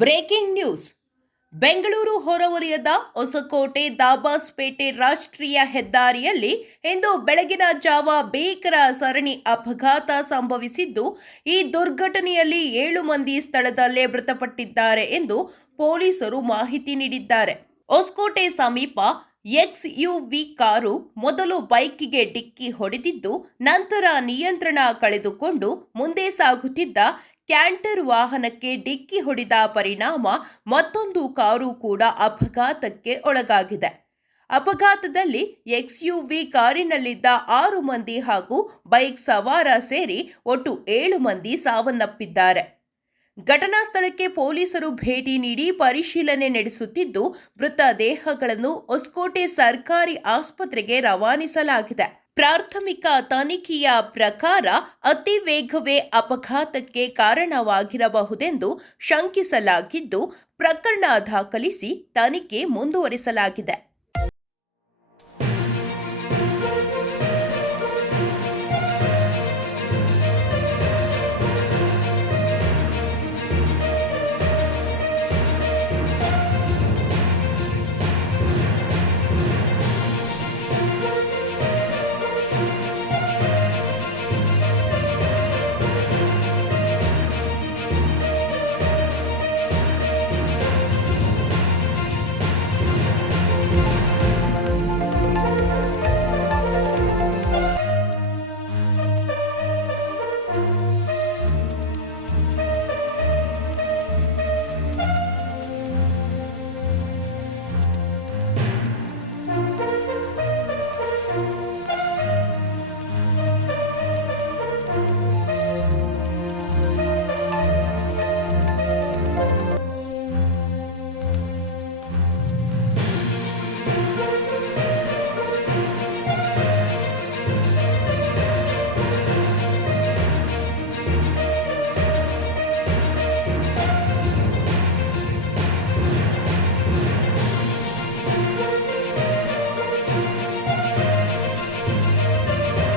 Breaking news. Bengaluru ಹೊರವಲಯದ ಹೊಸಕೋಟೆ ದಾಬಾಸ್ಪೇಟೆ ರಾಷ್ಟ್ರೀಯ ಹೆದ್ದಾರಿಯಲ್ಲಿ ಇಂದು ಬೆಳಗಿನ ಜಾವ ಭೀಕರ ಸರಣಿ ಅಪಘಾತ ಸಂಭವಿಸಿದ್ದು, ಈ ದುರ್ಘಟನೆಯಲ್ಲಿ 7 ಮಂದಿ ಸ್ಥಳದಲ್ಲೇ ಮೃತಪಟ್ಟಿದ್ದಾರೆ ಎಂದು ಪೊಲೀಸರು ಮಾಹಿತಿ ನೀಡಿದ್ದಾರೆ. ಹೊಸಕೋಟೆ ಸಮೀಪ ಎಕ್ಸ್ಯುವಿ ಕಾರು ಮೊದಲು ಬೈಕ್ಗೆ ಡಿಕ್ಕಿ ಹೊಡೆದಿದ್ದು, ನಂತರ ನಿಯಂತ್ರಣ ಕಳೆದುಕೊಂಡು ಮುಂದೆ ಸಾಗುತ್ತಿದ್ದ ಕ್ಯಾಂಟರ್ ವಾಹನಕ್ಕೆ ಡಿಕ್ಕಿ ಹೊಡೆದ ಪರಿಣಾಮ ಮತ್ತೊಂದು ಕಾರು ಕೂಡ ಅಪಘಾತಕ್ಕೆ ಒಳಗಾಗಿದೆ. ಅಪಘಾತದಲ್ಲಿ ಎಕ್ಸ್ಯುವಿ ಕಾರಿನಲ್ಲಿದ್ದ 6 ಮಂದಿ ಹಾಗೂ ಬೈಕ್ ಸವಾರ ಸೇರಿ ಒಟ್ಟು 7 ಮಂದಿ ಸಾವನ್ನಪ್ಪಿದ್ದಾರೆ. ಘಟನಾ ಸ್ಥಳಕ್ಕೆ ಪೊಲೀಸರು ಭೇಟಿ ನೀಡಿ ಪರಿಶೀಲನೆ ನಡೆಸುತ್ತಿದ್ದು, ಮೃತ ದೇಹಗಳನ್ನು ಹೊಸಕೋಟೆ ಸರ್ಕಾರಿ ಆಸ್ಪತ್ರೆಗೆ ರವಾನಿಸಲಾಗಿದೆ. ಪ್ರಾಥಮಿಕ ತನಿಖೆಯ ಪ್ರಕಾರ ಅತಿ ವೇಗವೇ ಅಪಘಾತಕ್ಕೆ ಕಾರಣವಾಗಿರಬಹುದೆಂದು ಶಂಕಿಸಲಾಗಿದ್ದು, ಪ್ರಕರಣ ದಾಖಲಿಸಿ ತನಿಖೆ ಮುಂದುವರಿಸಲಾಗಿದೆ.